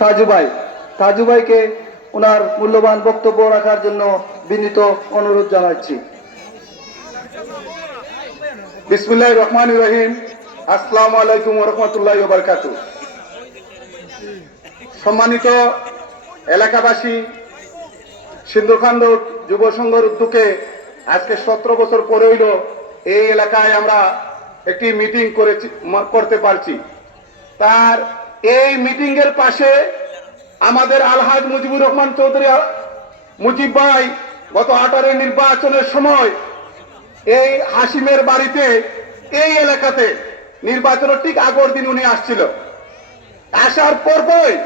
তাজু ভাই তাজু ভাইকে ওনার মূল্যবান বক্তব্য রাখার জন্য বিনীত অনুরোধ জানাচ্ছি। বিসমুল্লাহ রহমান রহিম। আসসালাম আলাইকুম রহমতুল্লাহ বারকাতু সম্মানিত এলাকাবাসী সিন্ধুখান্দ যুব সংঘর উদ্যোগে আজকে সতেরো বছর পরে হইল এই এলাকায় আমরা একটি মিটিং করেছি, করতে পারছি। তার এই মিটিং এর পাশে আমাদের আলহাজ মুজিবুর রহমান চৌধুরী, মুজিব ভাই, গত আঠারো নির্বাচনের সময় এই হাসিমের বাড়িতে এই এলাকাতে নির্বাচনের ঠিক আগের দিন উনি আসছিল। আসার পরপরই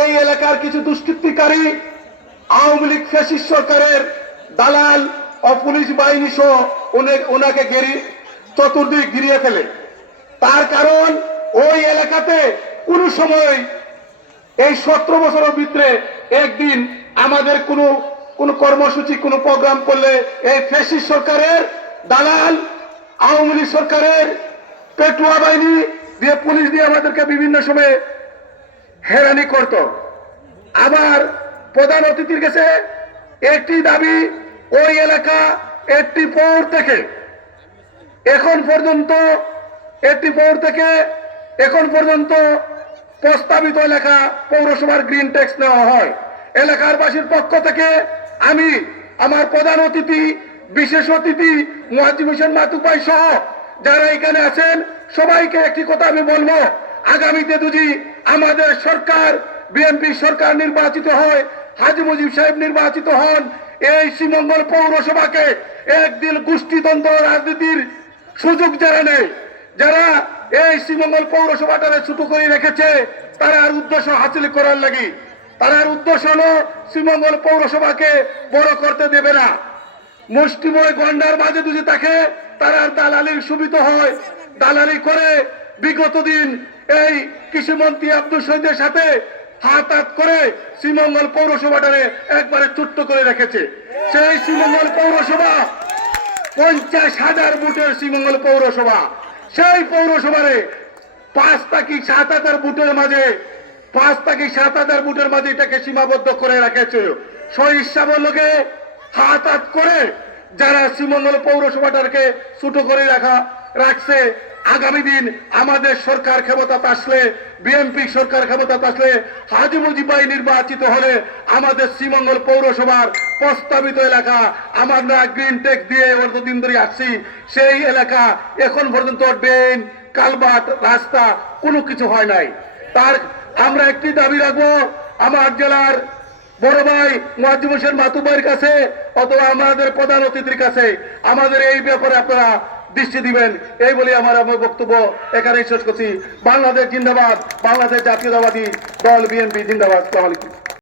এই এলাকার কিছু দুষ্কৃতিকারী আওয়ামী লীগ ফ্যাসিস্ট সরকারের দালাল ও পুলিশ বাহিনী সহ ওনাকে গেরি চতুর্দিক ঘিরিয়ে ফেলে। তার কারণ ওই এলাকাতে কোনো সময় এই সতেরো বছরের ভিতরে একদিন আমাদের কোনো কোনো কর্মসূচি, কোনো প্রোগ্রাম করলে এই ফেসিস সরকারের, দালাল, আওয়ামী লীগ সরকারের, পেটুয়া বাহিনী দিয়ে, পুলিশ দিয়ে আমাদেরকে বিভিন্ন সময়ে হেরানি করত। আবার প্রধান অতিথির কাছে একটি দাবি ওই এলাকা একটি পৌর থেকে। এখন পর্যন্ত একটি পৌর থেকে, এখন পর্যন্ত প্রস্তাবিত এলাকা পৌরসভার গ্রিন ট্যাক্স নেওয়া হয়। এলাকার বাসীর পক্ষ থেকে আমি, আমার প্রধান অতিথি, বিশেষ অতিথি মুয়াজ্জিম হোসেন মাতুপাই সহ যারা এখানে আছেন, সবাইকে একটি কথা আমি বলব। আগামীতে যদি আমাদের সরকার, বিএনপি সরকার নির্বাচিত হয়, হাজি মুজিব সাহেব নির্বাচিত হন, এই শ্রীমঙ্গল পৌরসভাকে একদিন গোষ্ঠীতন্ত্র রাজনীতির সুযোগ যারা নেই যারা এই শ্রীমঙ্গল পৌরসভাটাকে ছোট করে রেখেছে। তারা আর উদ্দেশ্য হাসিল করার লাগি। তার আর উদ্দেশ্য হলো শ্রীমঙ্গল পৌরসভাকে বড় করতে দেবে না। মুষ্টিময় গন্ডার মাঝে যদি থাকে তারা আর দালালির সুবিধা হয়। দালালি করে বিগত দিন এই কৃষিমন্ত্রী আব্দুল শহীদের সাথে হাত হাত করে শ্রীমঙ্গল পৌরসভাটারে একবারে চুট্ট করে রেখেছে। সেই শ্রীমঙ্গল পৌরসভা পঞ্চাশ হাজার বুটের শ্রীমঙ্গল পৌরসভা। সেই পৌরসভারে পাঁচটা কি সাত হাজার বুটের মাঝে পাঁচটা কি সাত হাজার বুটের মাঝে এটাকে সীমাবদ্ধ করে রেখেছে। সহিসাবের লোকে হাত হাত করে যারা শ্রীমঙ্গল পৌরসভাটাকে ছোট করে রাখা, রাখছে আগামী দিন আমাদের সরকার ক্ষমতাতে আসলে বিএনপি সরকার ক্ষমতাতে আসলে হাজি মুজিব ভাই নির্বাচিত হলে আমাদের শ্রীমঙ্গল পৌরসভার প্রস্তাবিত এলাকা, আমরা গ্রিন টেক দিয়ে অতদিন ধরে আসছি, সেই এলাকা এখন পর্যন্ত ড্রেন, কালবাট, রাস্তা কোনো কিছু হয় নাই। তার আমরা একটি দাবি রাখব, আমার জেলার বড় ভাই হোসেন মাতুবাইয়ের কাছে অথবা আমাদের প্রধান অতিথির কাছে। আমাদের এই ব্যাপারে আপনারা দৃষ্টি দিবেন। এই বলে আমার আমার বক্তব্য এখানেই শেষ করছি। বাংলাদেশ জিন্দাবাদ, বাংলাদেশ জাতীয়তাবাদী দল বিএনপি জিন্দাবাদ। আসসালামু আলাইকুম।